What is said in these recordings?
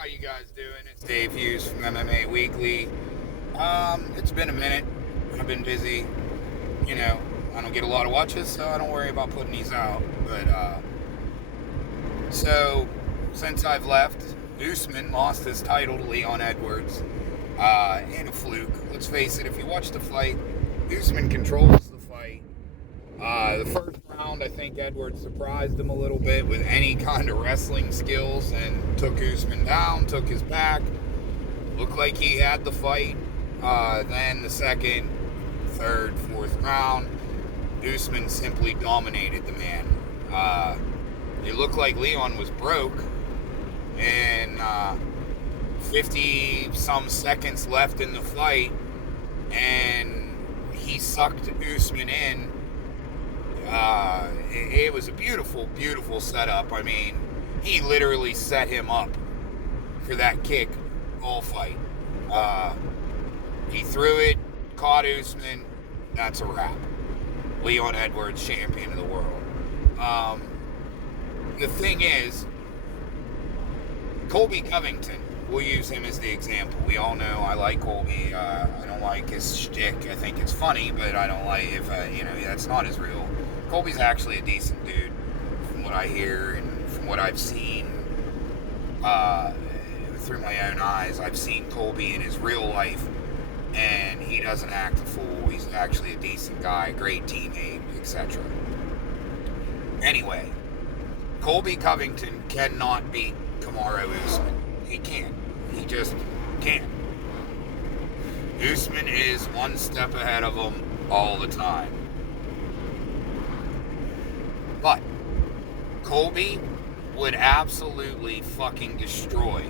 How you guys doing? It's Dave Hughes from MMA Weekly. It's been a minute. I've been busy. You know, I don't get a lot of watches, so I don't worry about putting these out. So since I've left, Usman lost his title to Leon Edwards in a fluke. Let's face it, if you watch the fight, Usman controls the fight. The first round, I think Edwards surprised him a little bit with any kind of wrestling skills and took Usman down, took his back. Looked like he had the fight. Then the second, third, fourth round, Usman simply dominated the man. It looked like Leon was broke, and 50 some seconds left in the fight, and he sucked Usman in. It was a beautiful, beautiful setup. I mean, he literally set him up for that kick all fight. He threw it, caught Usman. That's a wrap. Leon Edwards, champion of the world. The thing is, Colby Covington, we'll use him as the example. We all know I like Colby. I don't like his shtick. I think it's funny, but I don't like that's not his real. Colby's actually a decent dude, from what I hear and from what I've seen through my own eyes. I've seen Colby in his real life, and he doesn't act a fool. He's actually a decent guy, great teammate, etc. Anyway, Colby Covington cannot beat Kamaru Usman. He can't. He just can't. Usman is one step ahead of him all the time. But Colby would absolutely fucking destroy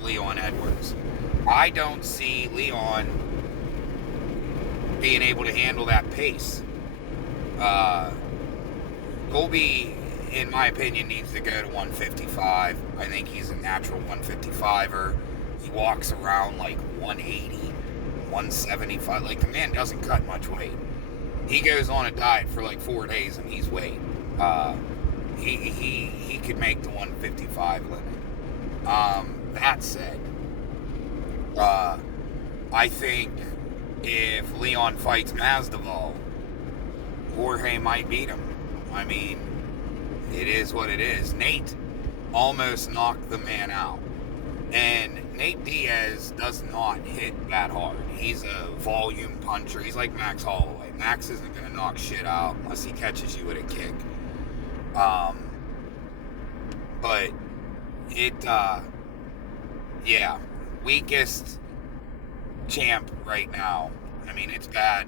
Leon Edwards. I don't see Leon being able to handle that pace. Colby, in my opinion, needs to go to 155. I think he's a natural 155er. He walks around like 180, 175. Like, the man doesn't cut much weight. He goes on a diet for like 4 days and he's weight. He could make the 155 limit. That said, I think if Leon fights Masvidal, Jorge might beat him. I mean, it is what it is. Nate almost knocked the man out. And Nate Diaz does not hit that hard. He's a volume puncher. He's like Max Holloway. Max isn't going to knock shit out unless he catches you with a kick. But weakest champ right now. I mean, it's bad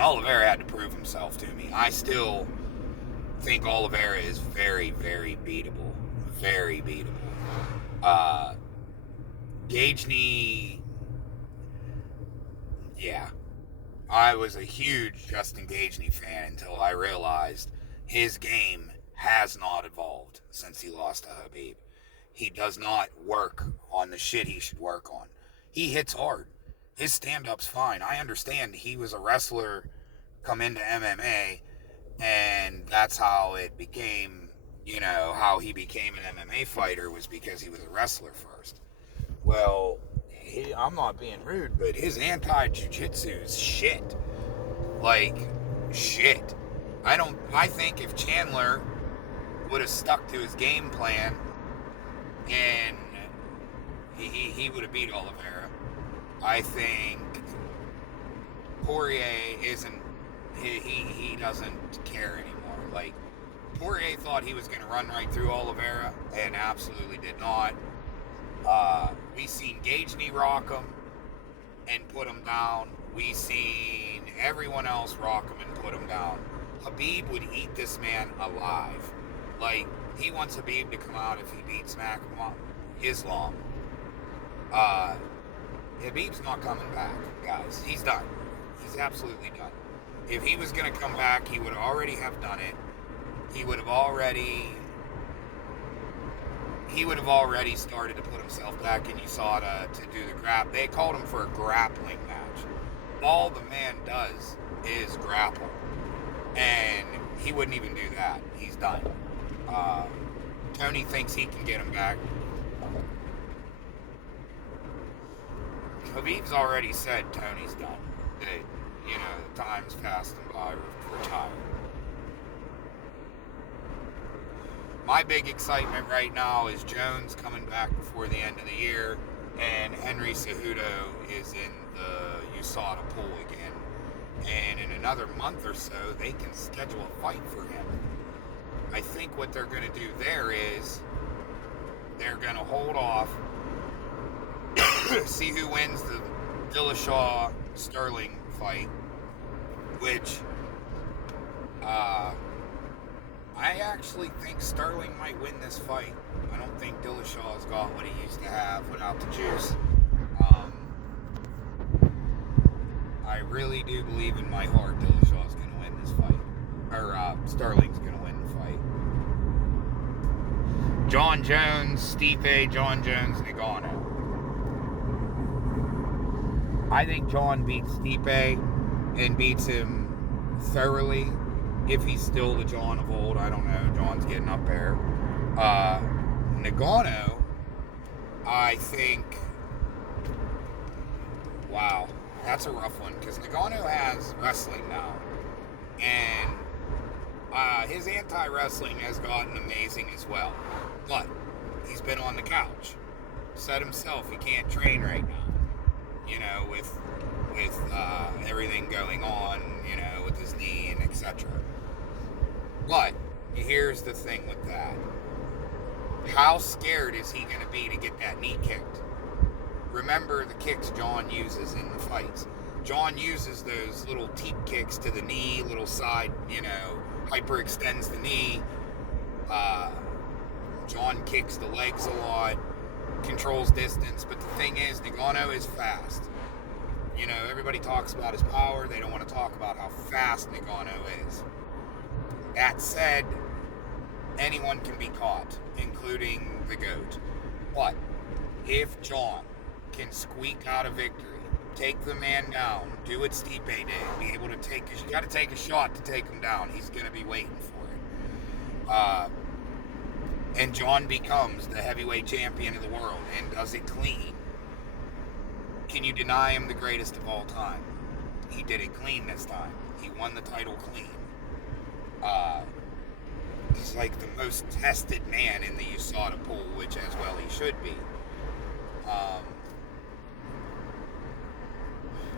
Oliveira had to prove himself to me. I still think Oliveira is very, very beatable. Very beatable. Gagne, yeah. I was a huge Justin Gagne fan until I realized his game has not evolved since he lost to Khabib. He does not work on the shit he should work on. He hits hard. His stand-up's fine. I understand he was a wrestler come into MMA, and that's how it became, how he became an MMA fighter was because he was a wrestler first. Well, I'm not being rude, but his anti-jiu-jitsu is shit. Like, shit. I think if Chandler would have stuck to his game plan, and he would have beat Oliveira. I think Poirier he doesn't care anymore. Like, Poirier thought he was going to run right through Oliveira, and absolutely did not. We seen Gagne rock him and put him down. We seen everyone else rock him and put him down. Khabib would eat this man alive. Like, he wants Khabib to come out if he beats Islam. Khabib's not coming back, guys. He's done. He's absolutely done. If he was going to come back, he would already have done it. He would have already started to put himself back, and you saw to do the grab. They called him for a grappling match. All the man does is grapple. And he wouldn't even do that. He's done. Tony thinks he can get him back. Khabib's already said Tony's done. That, the time's passed him by, retired. My big excitement right now is Jones coming back before the end of the year, and Henry Cejudo is in the USADA pool again. And in another month or so, they can schedule a fight for him. I think what they're going to do there is they're going to hold off, see who wins the Dillashaw-Sterling fight, which I actually think Sterling might win this fight. I don't think Dillashaw's got what he used to have without the juice. I really do believe in my heart Dillashaw's going to win this fight. Or Sterling's going to win the fight. Jon Jones, Stipe, Jon Jones, Nagano. I think Jon beats Stipe and beats him thoroughly. If he's still the Jon of old, I don't know. Jon's getting up there. Nagano, I think... Wow, that's a rough one, because Nagano has wrestling now. And his anti-wrestling has gotten amazing as well. But he's been on the couch. Said himself he can't train right now. With everything going on, with his knee and etc. But here's the thing with that. How scared is he going to be to get that knee kicked? Remember the kicks Jon uses in the fights. Jon uses those little teep kicks to the knee, little side, hyperextends the knee. Jon kicks the legs a lot, controls distance, but the thing is, Nagano is fast. Everybody talks about his power. They don't want to talk about how fast Nagano is. That said, anyone can be caught, including the GOAT. But if Jon can squeak out a victory, take the man down, do what Stipe did, be able to you got to take a shot to take him down. He's going to be waiting for it. And Jon becomes the heavyweight champion of the world and does it clean. Can you deny him the greatest of all time? He did it clean this time. He won the title clean. He's like the most tested man in the USADA pool, which as well he should be.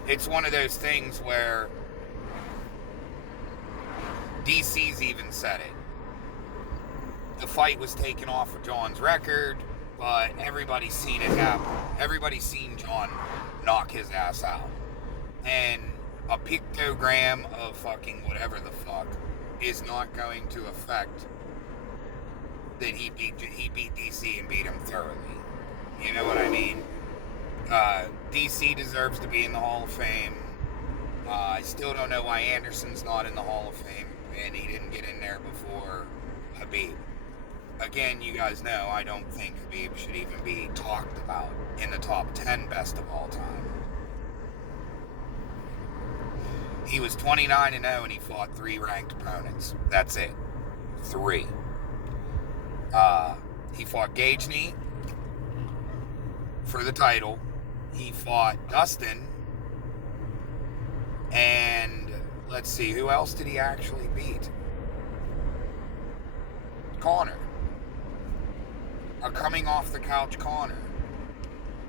It's one of those things where DC's even said it. The fight was taken off of Jon's record, but everybody's seen it happen. Everybody's seen Jon knock his ass out. And a pictogram of fucking whatever the fuck is not going to affect that he beat DC and beat him thoroughly. You know what I mean? DC deserves to be in the Hall of Fame. I still don't know why Anderson's not in the Hall of Fame and he didn't get in there before Khabib. Again, you guys know I don't think Khabib should even be talked about in the top 10 best of all time. He was 29-0 and he fought 3 ranked opponents. That's it. 3. He fought Gagne for the title. He fought Dustin. And let's see, who else did he actually beat? Conor. A coming off the couch Conor.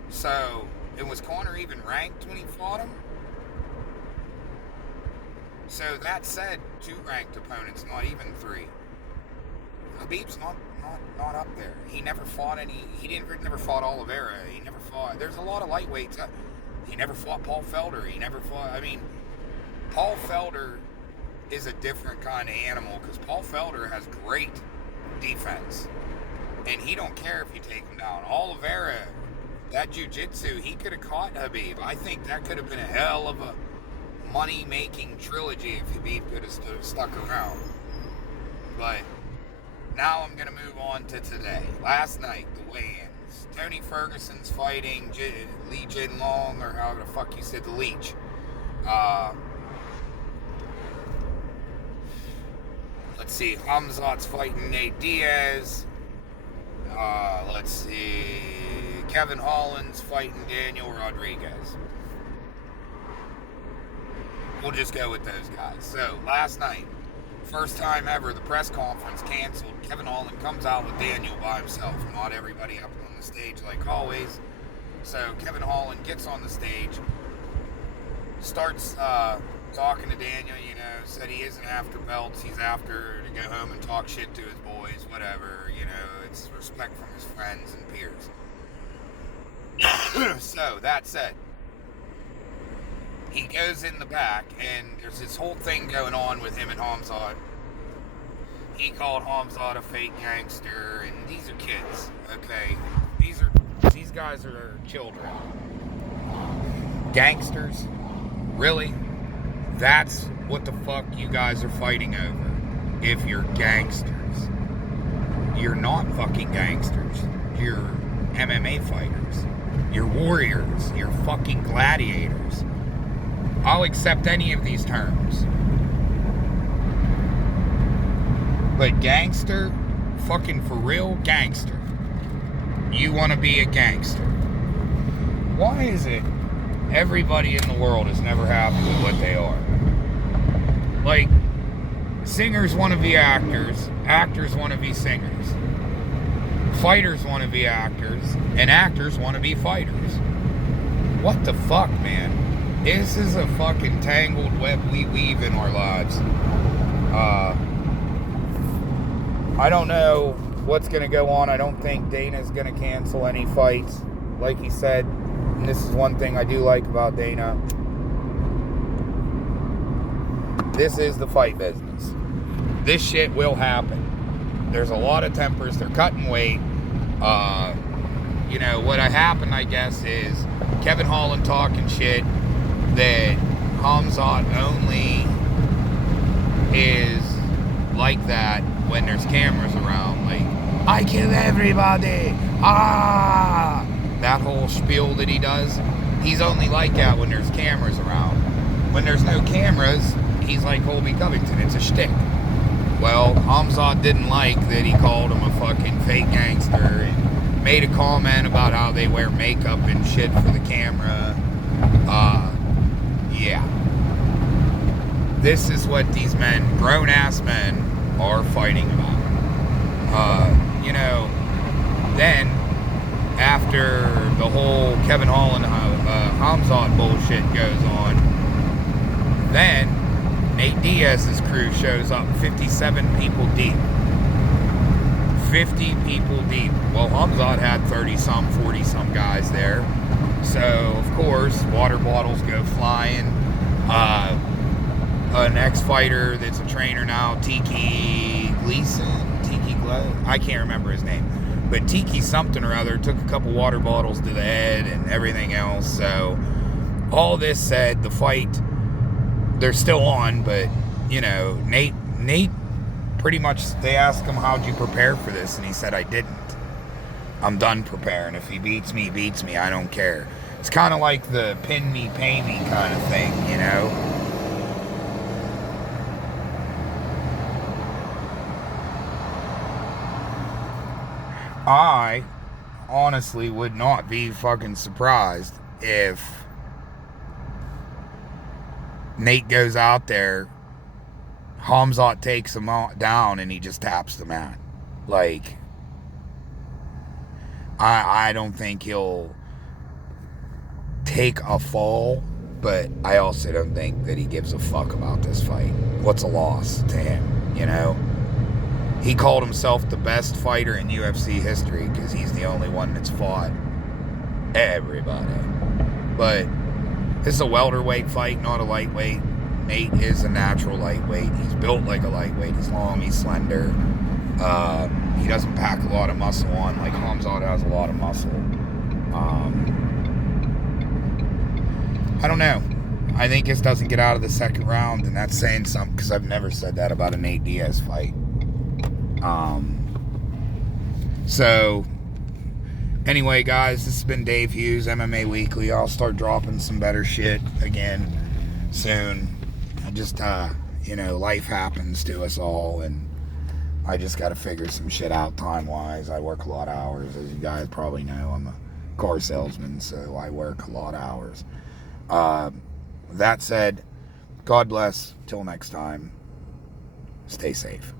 So, was Conor even ranked when he fought him? So that said, 2 ranked opponents, not even 3. Khabib's not up there. He never fought any. He never fought Oliveira. He never fought. There's a lot of lightweights. He never fought Paul Felder. He never fought. I mean, Paul Felder is a different kind of animal because Paul Felder has great defense, and he don't care if you take him down. Oliveira, that jiu-jitsu, he could have caught Khabib. I think that could have been a hell of a money-making trilogy if Khabib could have stuck around. But now I'm going to move on to today. Last night, the weigh-ins. Tony Ferguson's fighting Li Jinlong, or however the fuck you said, the Leech. Let's see. Hamzat's fighting Nate Diaz. Let's see. Kevin Holland's fighting Daniel Rodriguez. We'll just go with those guys. So, last night, first time ever, the press conference canceled. Kevin Holland comes out with Daniel by himself, not everybody up on the stage like always. So, Kevin Holland gets on the stage, starts talking to Daniel, said he isn't after belts, he's after to go home and talk shit to his boys, whatever, it's respect from his friends and peers. So, that said, he goes in the back, and there's this whole thing going on with him and Hamzat. He called Hamzat a fake gangster, and these are kids, okay? These guys are children. Gangsters? Really? That's what the fuck you guys are fighting over. If you're gangsters. You're not fucking gangsters. You're MMA fighters. You're warriors. You're fucking gladiators. I'll accept any of these terms. But gangster, fucking for real gangster. You want to be a gangster. Why is it everybody in the world is never happy with what they are? Like, singers want to be actors, actors want to be singers, fighters want to be actors, and actors want to be fighters. What the fuck, man? This is a fucking tangled web we weave in our lives. I don't know what's going to go on. I don't think Dana's going to cancel any fights. Like he said, and this is one thing I do like about Dana. This is the fight business. This shit will happen. There's a lot of tempers. They're cutting weight. What happened, I guess, is Kevin Holland talking shit that Hamzat only is like that when there's cameras around. Like, I kill everybody. That whole spiel that he does, he's only like that when there's cameras around. When there's no cameras, he's like Colby Covington. It's a shtick. Well, Hamzat didn't like that he called him a fucking fake gangster and made a comment about how they wear makeup and shit for the camera. Yeah. This is what these men, grown-ass men, are fighting about. Then, after the whole Kevin Holland, Hamzat bullshit goes on, then Nate Diaz's crew shows up 57 people deep. 50 people deep. Well, Hamzat had 30-some, 40-some guys there. So, of course, water bottles go flying. An ex-fighter that's a trainer now, Tiki I can't remember his name. But Tiki something or other took a couple water bottles to the head and everything else. So, all this said, the fight, they're still on, but, Nate pretty much, they asked him, how'd you prepare for this? And he said, I didn't. I'm done preparing. If he beats me, I don't care. It's kind of like the pin me, pay me kind of thing, I honestly would not be fucking surprised if Nate goes out there, Hamzat takes him down, and he just taps the mat. Like, I don't think he'll take a fall, but I also don't think that he gives a fuck about this fight. What's a loss to him, He called himself the best fighter in UFC history because he's the only one that's fought everybody. But this is a welterweight fight, not a lightweight. Nate is a natural lightweight. He's built like a lightweight. He's long, he's slender. He doesn't pack a lot of muscle on like Hamzat has a lot of muscle. I don't know. I think this doesn't get out of the second round, and that's saying something because I've never said that about a Nate Diaz fight. So, anyway, guys, this has been Dave Hughes, MMA Weekly. I'll start dropping some better shit again soon. I just, life happens to us all, and I just got to figure some shit out time-wise. I work a lot of hours, as you guys probably know. I'm a car salesman, so I work a lot of hours. That said, God bless. Till next time, stay safe.